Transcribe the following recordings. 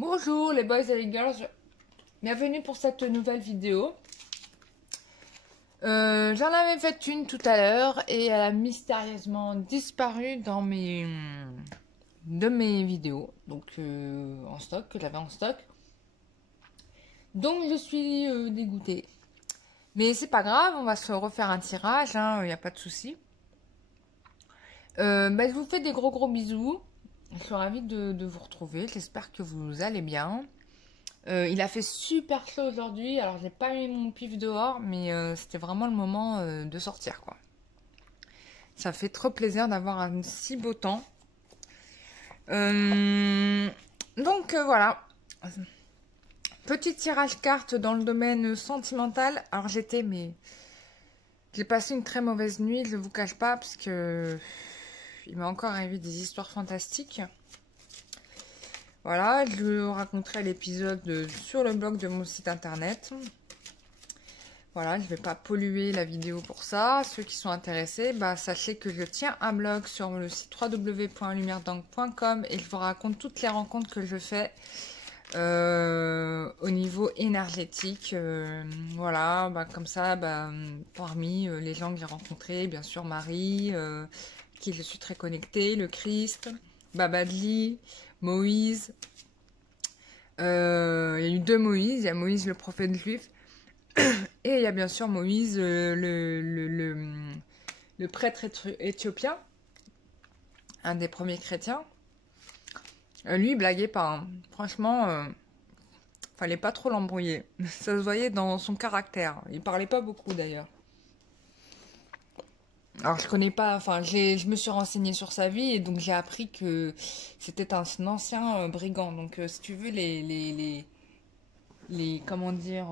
Bonjour les boys et les girls, bienvenue pour cette nouvelle vidéo. J'en avais fait une tout à l'heure et elle a mystérieusement disparu dans de mes vidéos, donc en stock, que j'avais en stock. Donc je suis dégoûtée. Mais c'est pas grave, on va se refaire un tirage, il n'y a pas de souci. Je vous fais des gros bisous. Je suis ravie de vous retrouver, j'espère que vous allez bien. Il a fait super chaud aujourd'hui, alors j'ai pas mis mon pif dehors, mais c'était vraiment le moment de sortir, quoi. Ça fait trop plaisir d'avoir un si beau temps. Voilà. Petit tirage carte dans le domaine sentimental. Alors j'ai passé une très mauvaise nuit, je vous cache pas, parce que il m'a encore arrivé des histoires fantastiques. Voilà, je raconterai l'épisode sur le blog de mon site internet. Voilà, je ne vais pas polluer la vidéo pour ça. Ceux qui sont intéressés, sachez que je tiens un blog sur le site www.lumieredangue.com et je vous raconte toutes les rencontres que je fais au niveau énergétique. Voilà, comme ça, parmi les gens que j'ai rencontrés, bien sûr Marie, qui je suis très connectée, le Christ, Babadli, Moïse. Il y a eu deux Moïse, il y a Moïse le prophète juif et il y a bien sûr Moïse le prêtre éthiopien, un des premiers chrétiens. Lui il blaguait pas, hein. Franchement, fallait pas trop l'embrouiller, ça se voyait dans son caractère, il parlait pas beaucoup d'ailleurs. Alors je connais pas, je me suis renseignée sur sa vie et donc j'ai appris que c'était un ancien brigand. Donc si tu veux les comment dire,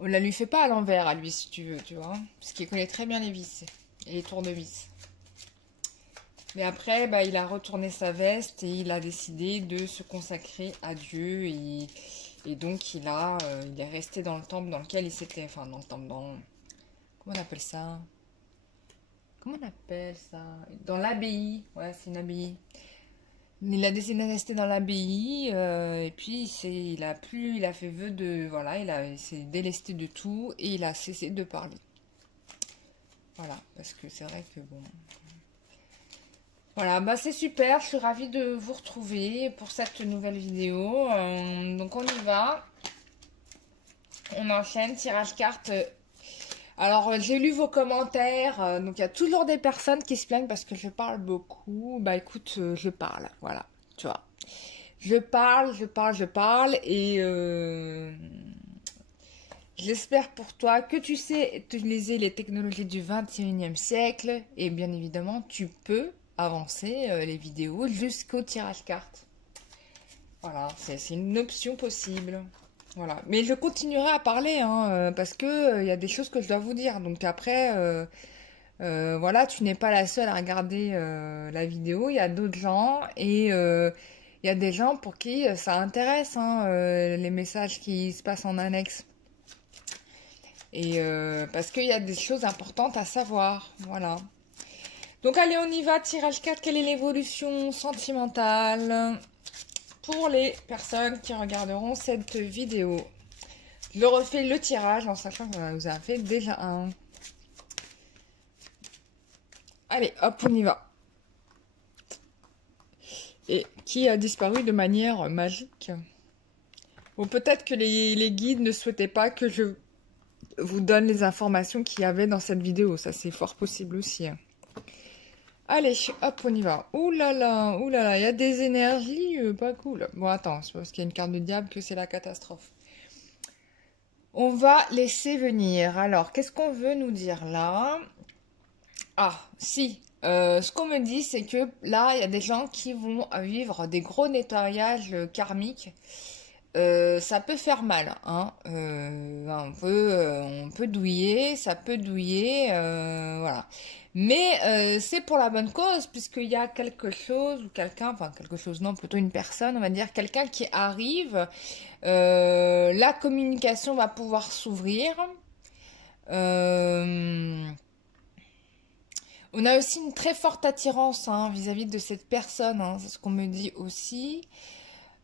on la lui fait pas à l'envers à lui si tu veux, tu vois, parce qu'il connaît très bien les vis et les tournevis. Mais après, il a retourné sa veste et il a décidé de se consacrer à Dieu et donc il est resté dans le temple dans lequel il s'était, dans le temple, comment on appelle ça? Comment on appelle ça? Dans l'abbaye. Ouais, c'est une abbaye. Il a décidé de rester dans l'abbaye et puis il a fait vœu de, voilà, il s'est délesté de tout et il a cessé de parler. Voilà, parce que c'est vrai que bon. Voilà, c'est super, je suis ravie de vous retrouver pour cette nouvelle vidéo. Donc on y va. On enchaîne, tirage carte. Alors, j'ai lu vos commentaires, donc il y a toujours des personnes qui se plaignent parce que je parle beaucoup. Écoute, je parle, voilà, tu vois. Je parle, et j'espère pour toi que tu sais utiliser les technologies du 21e siècle et bien évidemment, tu peux avancer les vidéos jusqu'au tirage carte. Voilà, c'est une option possible. Voilà, mais je continuerai à parler, parce que y a des choses que je dois vous dire. Donc après, voilà, tu n'es pas la seule à regarder la vidéo. Il y a d'autres gens et il y a des gens pour qui ça intéresse, les messages qui se passent en annexe. Et parce qu'il y a des choses importantes à savoir. Voilà. Donc allez, on y va. Tirage 4, quelle est l'évolution sentimentale pour les personnes qui regarderont cette vidéo? Je refais le tirage en sachant que vous avez fait déjà un. Allez, hop, on y va. Et qui a disparu de manière magique. Bon, peut-être que les guides ne souhaitaient pas que je vous donne les informations qu'il y avait dans cette vidéo. Ça, c'est fort possible aussi. Allez, hop, on y va. Ouh là là, il y a des énergies pas cool. Bon, attends, c'est parce qu'il y a une carte de diable que c'est la catastrophe. On va laisser venir. Alors, qu'est-ce qu'on veut nous dire là? Ah, si. Ce qu'on me dit, c'est que là, il y a des gens qui vont vivre des gros nettoyages karmiques. Ça peut faire mal, hein. On peut douiller, ça peut douiller, voilà. Mais c'est pour la bonne cause, puisqu'il y a quelque chose, ou quelqu'un, quelque chose, non, plutôt une personne, on va dire, quelqu'un qui arrive, la communication va pouvoir s'ouvrir. On a aussi une très forte attirance hein, vis-à-vis de cette personne, hein, c'est ce qu'on me dit aussi.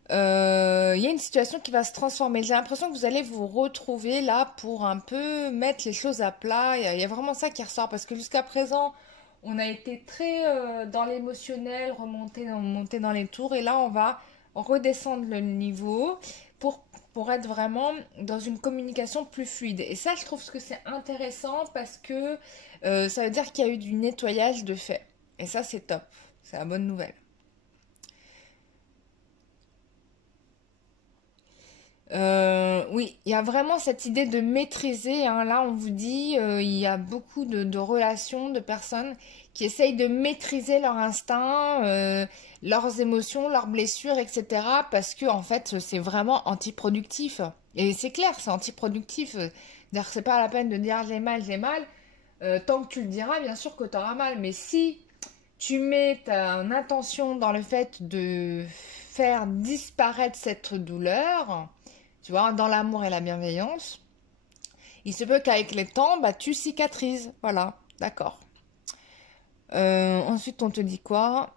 Il y a une situation qui va se transformer. J'ai l'impression que vous allez vous retrouver là pour un peu mettre les choses à plat. Il y a vraiment ça qui ressort parce que jusqu'à présent, on a été très dans l'émotionnel, monter dans les tours et là, on va redescendre le niveau pour, pour être vraiment dans une communication plus fluide. Et ça, je trouve que c'est intéressant parce que ça veut dire qu'il y a eu du nettoyage de fait. Et ça, c'est top. C'est la bonne nouvelle. Oui, il y a vraiment cette idée de maîtriser, hein. Là, on vous dit, il y a beaucoup de relations, de personnes qui essayent de maîtriser leur instinct, leurs émotions, leurs blessures, etc. Parce que, en fait, c'est vraiment antiproductif. Et c'est clair, c'est antiproductif. C'est-à-dire que c'est pas la peine de dire j'ai mal, j'ai mal. Tant que tu le diras, bien sûr que tu auras mal. Mais si tu mets ta intention dans le fait de faire disparaître cette douleur, tu vois, dans l'amour et la bienveillance, il se peut qu'avec les temps, bah, tu cicatrises. Voilà, d'accord. Ensuite, on te dit quoi?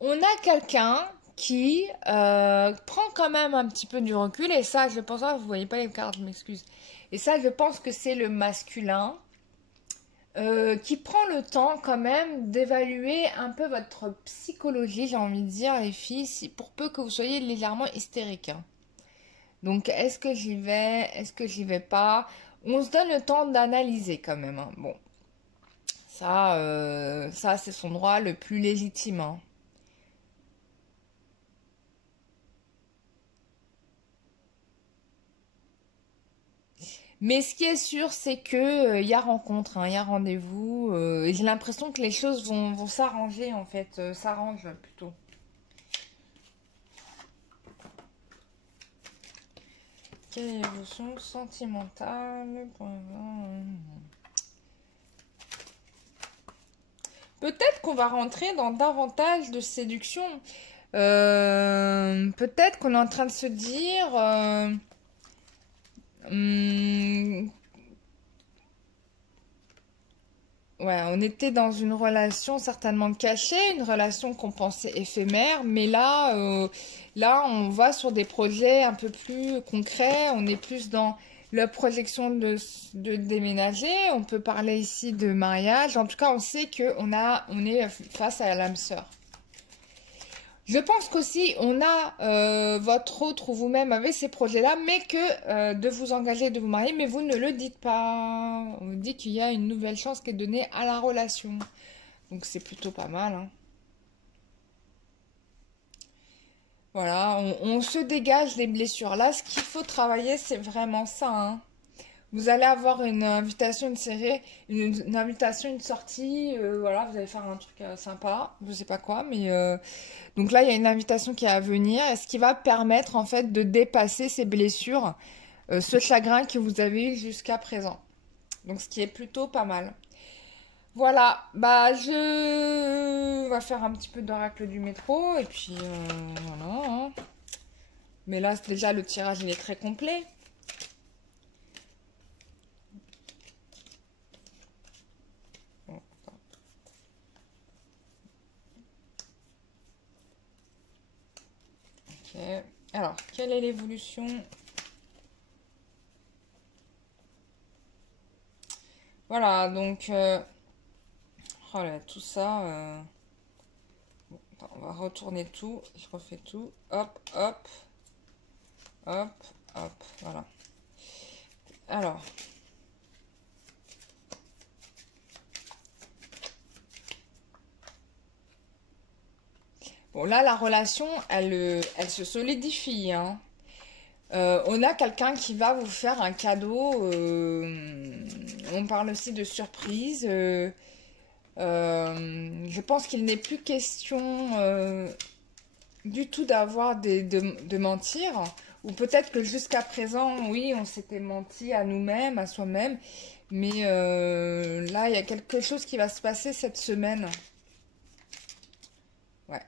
On a quelqu'un qui prend quand même un petit peu du recul, et ça, je pense, vous voyez pas les cartes, je m'excuse. Et ça, je pense que c'est le masculin qui prend le temps quand même d'évaluer un peu votre psychologie, j'ai envie de dire, les filles, pour peu que vous soyez légèrement hystérique, hein. Donc, est-ce que j'y vais? Est-ce que j'y vais pas? On se donne le temps d'analyser quand même, hein. Bon, ça c'est son droit le plus légitime, hein. Mais ce qui est sûr, c'est que il y a rencontre, hein, il y a rendez-vous. Et j'ai l'impression que les choses vont s'arranger en fait, s'arrangent plutôt. Quelle émotion sentimentale Peut-être qu'on va rentrer dans davantage de séduction. Peut-être qu'on est en train de se dire, hum, ouais, on était dans une relation certainement cachée, une relation qu'on pensait éphémère, mais là, on va sur des projets un peu plus concrets. On est plus dans la projection de déménager. On peut parler ici de mariage. En tout cas, on sait on est face à l'âme sœur. Je pense qu'aussi on a votre autre ou vous-même avec ces projets-là, mais que de vous engager, de vous marier, mais vous ne le dites pas. On vous dit qu'il y a une nouvelle chance qui est donnée à la relation. Donc c'est plutôt pas mal, hein. Voilà, on se dégage les blessures. Là, ce qu'il faut travailler, c'est vraiment ça, hein. Vous allez avoir une invitation, une série, une invitation, une sortie, voilà, vous allez faire un truc sympa, je sais pas quoi, mais donc là il y a une invitation qui est à venir, et ce qui va permettre en fait de dépasser ces blessures, ce chagrin que vous avez eu jusqu'à présent. Donc ce qui est plutôt pas mal. Voilà, bah je vais faire un petit peu d'oracle du métro, et puis voilà, hein. Mais là déjà le tirage il est très complet. Ok. Alors, quelle est l'évolution? Voilà, donc, oh là, tout ça. Bon, attends, on va retourner tout. Je refais tout. Hop, hop, hop, hop. Voilà. Alors, bon, là, la relation, elle se solidifie, hein. On a quelqu'un qui va vous faire un cadeau. On parle aussi de surprise. Je pense qu'il n'est plus question du tout de mentir. Ou peut-être que jusqu'à présent, oui, on s'était menti à nous-mêmes, à soi-même. Mais là, il y a quelque chose qui va se passer cette semaine. Ouais.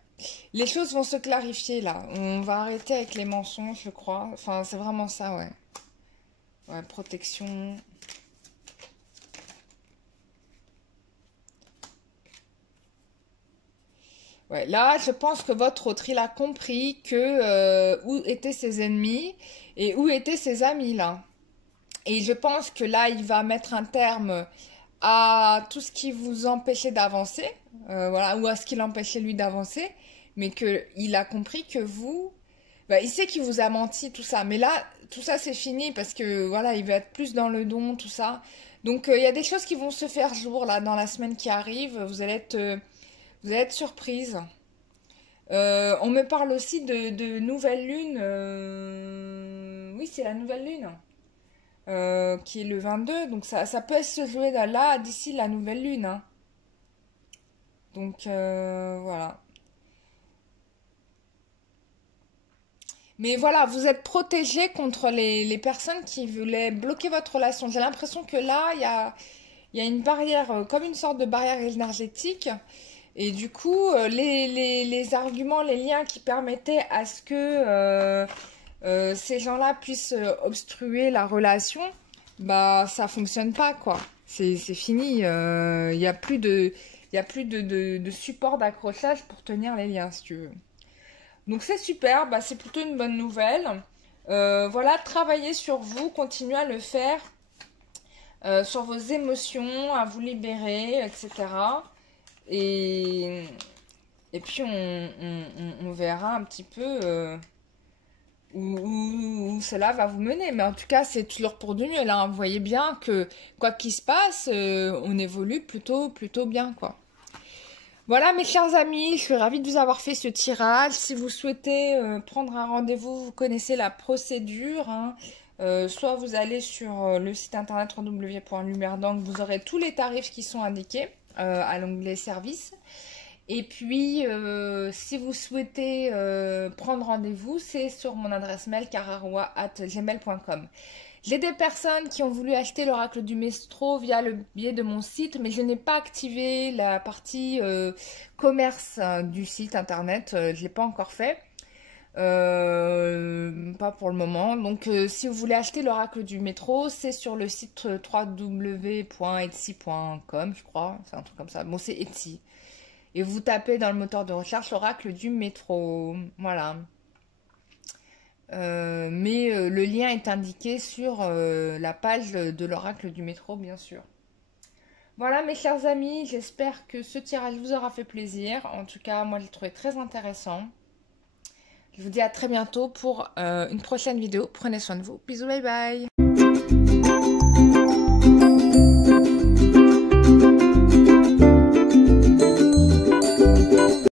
Les choses vont se clarifier là. On va arrêter avec les mensonges, je crois. Enfin, c'est vraiment ça, ouais. Ouais, protection. Ouais, là, je pense que votre autre, il a compris que où étaient ses ennemis et où étaient ses amis, là. Et je pense que là, il va mettre un terme à tout ce qui vous empêchait d'avancer, voilà, ou à ce qui l'empêchait lui d'avancer, mais que il a compris que vous, bah, il sait qu'il vous a menti, tout ça, mais là, tout ça c'est fini parce que voilà, il va être plus dans le don, tout ça. Donc il y a des choses qui vont se faire jour là dans la semaine qui arrive. Vous allez être surprise. On me parle aussi de nouvelle lune. Oui, c'est la nouvelle lune. Qui est le 22. Donc ça peut se jouer là d'ici la nouvelle lune, hein. Donc voilà. Mais voilà, vous êtes protégé contre les personnes qui voulaient bloquer votre relation. J'ai l'impression que là, il y a une barrière, comme une sorte de barrière énergétique. Et du coup, les arguments, les liens qui permettaient à ce que ces gens-là puissent obstruer la relation, bah ça fonctionne pas, quoi. C'est fini. Il y a plus de support d'accrochage pour tenir les liens, si tu veux. Donc c'est super, bah, c'est plutôt une bonne nouvelle. Voilà, travaillez sur vous, continuez à le faire, sur vos émotions, à vous libérer, etc. Et, et puis on verra un petit peu où cela va vous mener. Mais en tout cas, c'est toujours pour du mieux. Là, vous voyez bien que quoi qu'il se passe, on évolue plutôt bien, quoi. Voilà mes chers amis, je suis ravie de vous avoir fait ce tirage. Si vous souhaitez prendre un rendez-vous, vous connaissez la procédure, hein. Soit vous allez sur le site internet www.lumièred'angle, vous aurez tous les tarifs qui sont indiqués à l'onglet service. Et puis, si vous souhaitez prendre rendez-vous, c'est sur mon adresse mail cararoa@gmail.com. J'ai des personnes qui ont voulu acheter l'oracle du métro via le biais de mon site, mais je n'ai pas activé la partie commerce du site internet. Je ne l'ai pas encore fait. Pas pour le moment. Donc, si vous voulez acheter l'oracle du métro, c'est sur le site www.etsy.com, je crois. C'est un truc comme ça. Bon, c'est Etsy. Et vous tapez dans le moteur de recherche l'oracle du métro. Voilà. Mais le lien est indiqué sur la page de l'oracle du métro, bien sûr. Voilà mes chers amis, j'espère que ce tirage vous aura fait plaisir. En tout cas, moi je l'ai trouvé très intéressant. Je vous dis à très bientôt pour une prochaine vidéo. Prenez soin de vous. Bisous, bye bye.